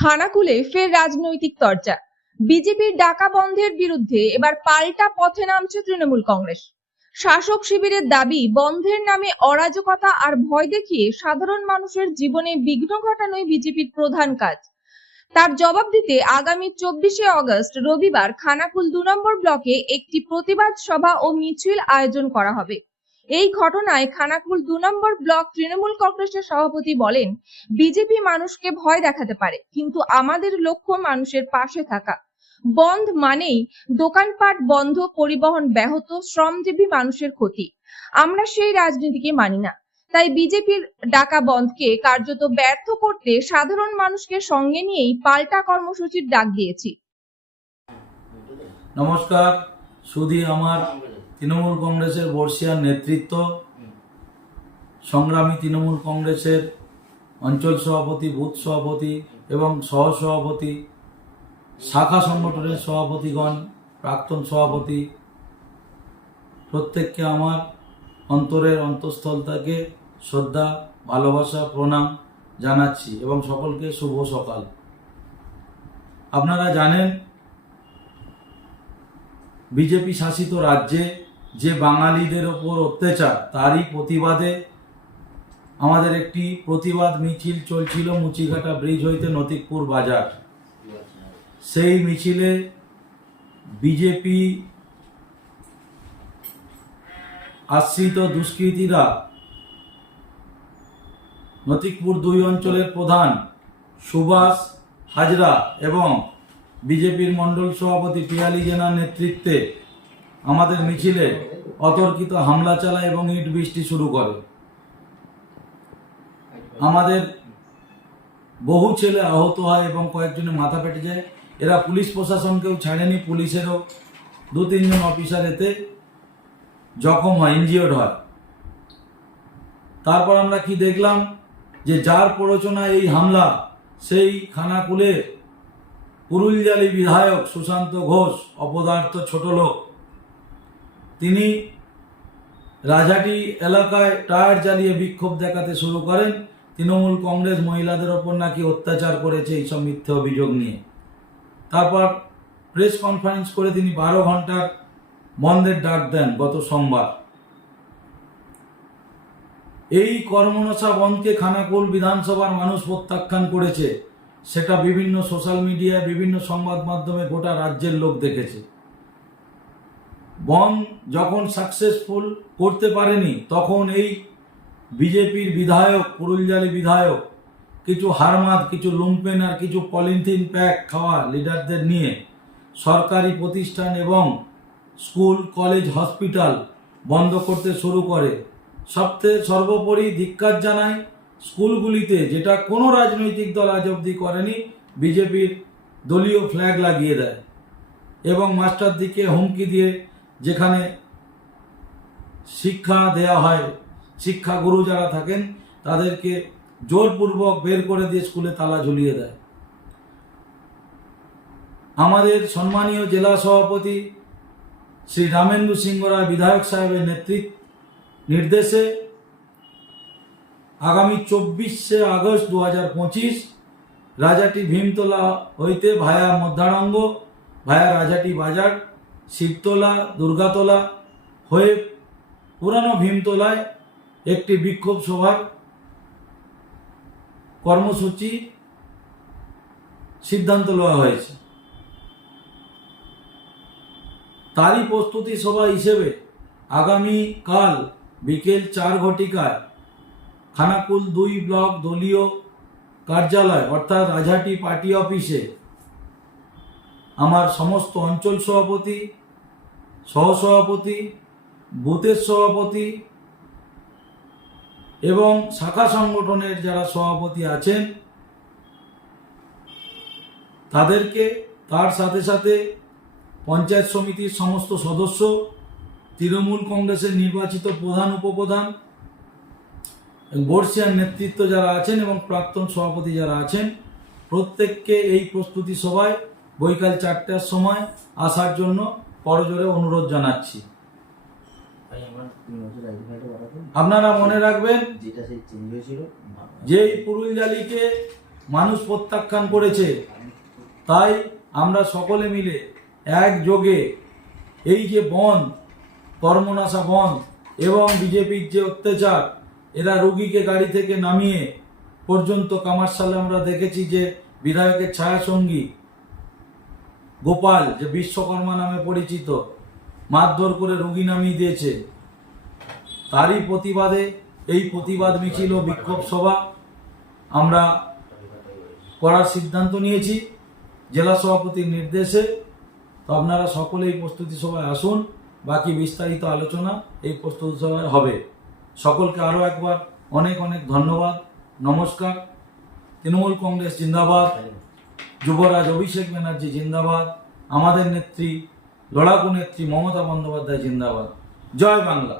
খানাকুলে ফের রাজনৈতিক চর্চা। বিজেপির ডাকা বন্ধের বিরুদ্ধে এবার পাল্টা পথে নামছে তৃণমূল কংগ্রেস। শাসক শিবিরের দাবি, বন্ধের নামে অরাজকতা আর ভয় দেখিয়ে সাধারণ মানুষের জীবনে বিঘ্ন ঘটানোই বিজেপির প্রধান কাজ। তার জবাব দিতে আগামী 24শে আগস্ট রবিবার খানাকুল 2 নম্বর ব্লকে একটি প্রতিবাদ সভা ও মিছিল আয়োজন করা হবে। এই ঘটনায় খানাকুল 2 নম্বর ব্লক তৃণমূল কংগ্রেসের সভাপতি বলেন, বিজেপি মানুষকে ভয় দেখাতে পারে, কিন্তু আমাদের লক্ষ্য মানুষের পাশে থাকা। বন্ধ মানেই দোকানপাট বন্ধ, পরিবহন ব্যাহত, শ্রমজীবী মানুষের ক্ষতি। আমরা সেই রাজনীতিকে মানি না। তাই বিজেপির ডাকা বন্ধকে কার্যত ব্যর্থ করতে সাধারণ মানুষকে সঙ্গে নিয়েই পাল্টা কর্মসূচির ডাক দিয়েছি। নমস্কার। শুধু আমার তৃণমূল কংগ্রেসের বর্ষিয়ার নেতৃত্ব, সংগ্রামী তৃণমূল কংগ্রেসের অঞ্চল সভাপতি, বুথ সভাপতি এবং সহসভাপতি, শাখা সংগঠনের সভাপতিগণ, প্রাক্তন সভাপতি, প্রত্যেককে আমার অন্তরের অন্তঃস্থল থেকে শ্রদ্ধা, ভালোবাসা, প্রণাম জানাচ্ছি এবং সকলকে শুভ সকাল। আপনারা জানেন, বিজেপি শাসিত রাজ্যে যে বাঙালিদের ওপর অত্যাচার, তারই প্রতিবাদে আমাদের একটি প্রতিবাদ মিছিল চলছিল মুচিঘাটা ব্রিজ হইতে নতিকপুর বাজার। সেই মিছিলে বিজেপি আশ্রিত দুষ্কৃতীরা নতিকপুর 2 অঞ্চলের প্রধান সুভাষ হাজরা এবং বিজেপির মণ্ডল সভাপতি পিয়ালি জেনার নেতৃত্বে আমাদের মিছিলে অতর্কিত হামলা চালায় এবং ইট বৃষ্টি শুরু করে। আমাদের বহু ছেলে আহত হয় এবং কয়েকজনের মাথা ফেটে যায়। এরা পুলিশ প্রশাসনকেও ছাড়েনি, পুলিশেরও 2-3 জন অফিসার এতে জখম হয়, ইনজিওর্ড হয়। তারপর আমরা কি দেখলাম, যে যার প্ররোচনায় এই হামলা, সেই খানাকুলে পুরুলজালি বিধায়ক সুশান্ত ঘোষ, অপদার্থ ছোট লোক, তিনি রাজাটি এলাকায় টায়ার জ্বালিয়ে বিক্ষোভ দেখাতে শুরু করেন। তৃণমূল কংগ্রেস মহিলাদের ওপর নাকি অত্যাচার করেছে, এইসব মিথ্যে অভিযোগ নিয়ে। তারপর প্রেস কনফারেন্স করে তিনি 12 ঘন্টার বন্ধের ডাক দেন গত সোমবার। এই কর্মনশা বন্ধকে খানাকুল বিধানসভার মানুষ প্রত্যাখ্যান করেছে। সেটা বিভিন্ন সোশ্যাল মিডিয়ায়, বিভিন্ন সংবাদ মাধ্যমে গোটা রাজ্যের লোক দেখেছে। বন্ধ যখন সাকসেসফুল করতে পারেনি, তখন এই বিজেপির বিধায়ক, পুরুলজালি বিধায়ক, কিছু হারমাদ, কিছু লুম্পেন আর কিছু পলিথিন প্যাক খাওয়া লিডারদের নিয়ে সরকারি প্রতিষ্ঠান এবং স্কুল, কলেজ, হসপিটাল বন্ধ করতে শুরু করে। সর্বোপরি ধিক্কার জানায় স্কুলগুলিতে, যেটা কোনো রাজনৈতিক দল আজ অবধি করেনি, বিজেপির দলীয় ফ্ল্যাগ লাগিয়ে দেয় এবং মাস্টারদিকে হুমকি দিয়ে, যেখানে শিক্ষা দেয়া হয়, শিক্ষাগুরু যারা থাকেন তাদেরকে জোরপূর্বক বের করে দিয়ে স্কুলে তালা ঝুলিয়ে দেয়। আমাদের সম্মানীয় জেলা সভাপতি শ্রী রামেন্দু সিংহ রায় বিধায়ক সাহেবের নির্দেশে আগামী 24শে আগস্ট 2025 রাজাটি ভীমতলা হইতে ভায়া মধ্যারঙ্গ, ভায়া রাজাটি বাজার, শিবতলা, দুর্গাতলা হয়ে পুরানো ভীমতলায় একটি বিক্ষোভ সভার কর্মসূচি সিদ্ধান্ত নেওয়া হয়েছে। তারই প্রস্তুতি সভা হিসেবে আগামীকাল বিকেল 4 ঘটিকায় খানাকুল 2 ব্লক দলীয় কার্যালয় অর্থাৎ রাজাটি পার্টি অফিসে আমার সমস্ত অঞ্চল সভাপতি, সহসভাপতি, বুথের সভাপতি এবং শাখা সংগঠনের যারা সভাপতি আছেন তাদেরকে, তার সাথে সাথে পঞ্চায়েত সমিতির সমস্ত সদস্য, তৃণমূল কংগ্রেসের নির্বাচিত প্রধান, উপপ্রধান, বর্ষিয়ার নেতৃত্ব যারা আছেন এবং প্রাক্তন সভাপতি যারা আছেন, প্রত্যেককে এই প্রস্তুতি সভায় বৈকাল 4টার সময় আসার জন্য করজোরে অনুরোধ জানাচ্ছি। আপনারা মনে রাখবেন যে এই পুরুলজালিকে মানুষ প্রত্যাখ্যান করেছে। তাই আমরা সকলে মিলে একযোগে এই যে বন্ধ, কর্মনাশা বন্ধ এবং বিজেপির যে অত্যাচার, এরা রুগীকে গাড়ি থেকে নামিয়ে পর্যন্ত কামারশালে আমরা দেখেছি যে বিধায়কের ছায়াসঙ্গী গোপাল, যে বিশ্বকর্মা নামে পরিচিত, মারধর করে রুগী নামিয়ে দিয়েছে। তারই প্রতিবাদে এই প্রতিবাদ মিছিল ও বিক্ষোভ সভা আমরা করার সিদ্ধান্ত নিয়েছি জেলা সভাপতির নির্দেশে। তো আপনারা সকলেই প্রস্তুতি সভায় আসুন, বাকি বিস্তারিত আলোচনা এই প্রস্তুতি সভায় হবে। সকলকে আরও একবার অনেক অনেক ধন্যবাদ। নমস্কার। তৃণমূল কংগ্রেস জিন্দাবাদ, যুবরাজ অভিষেক ব্যানার্জি জিন্দাবাদ, আমাদের নেত্রী, লড়াকু নেত্রী মমতা বন্দ্যোপাধ্যায় জিন্দাবাদ। জয় বাংলা।